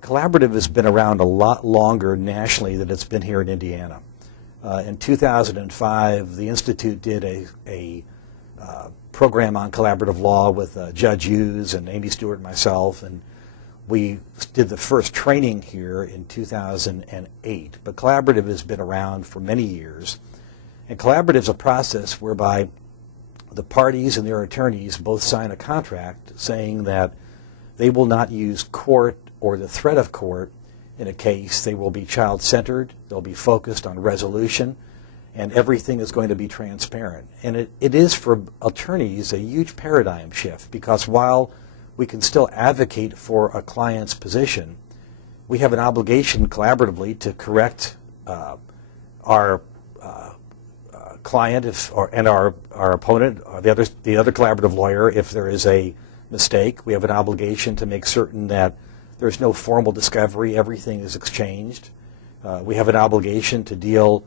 Collaborative has been around a lot longer nationally than it's been here in Indiana. In 2005, the Institute did a program on collaborative law with Judge Hughes and Amy Stewart and myself, and we did the first training here in 2008. But collaborative has been around for many years, and collaborative is a process whereby the parties and their attorneys both sign a contract saying that they will not use court or the threat of court in a case. They will be child-centered, they'll be focused on resolution, and everything is going to be transparent. And it is for attorneys a huge paradigm shift, because while we can still advocate for a client's position, we have an obligation collaboratively to correct our client and our opponent, or the other collaborative lawyer, if there is a mistake. We have an obligation to make certain that there's no formal discovery, everything is exchanged. We have an obligation to deal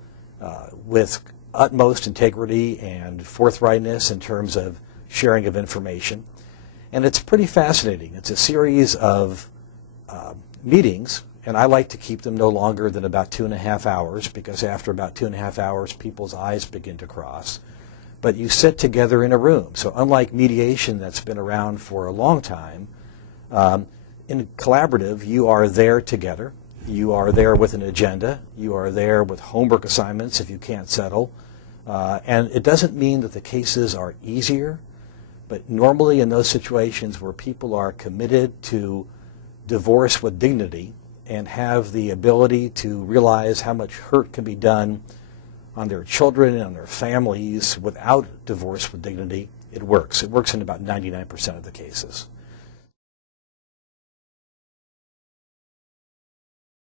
with utmost integrity and forthrightness in terms of sharing of information. And it's pretty fascinating. It's a series of meetings, and I like to keep them no longer than about 2.5 hours, because after about 2.5 hours, people's eyes begin to cross. But you sit together in a room. So unlike mediation that's been around for a long time, in collaborative, you are there together. You are there with an agenda. You are there with homework assignments if you can't settle. And it doesn't mean that the cases are easier, but normally in those situations where people are committed to divorce with dignity and have the ability to realize how much hurt can be done on their children and on their families without divorce with dignity, it works. It works in about 99% of the cases.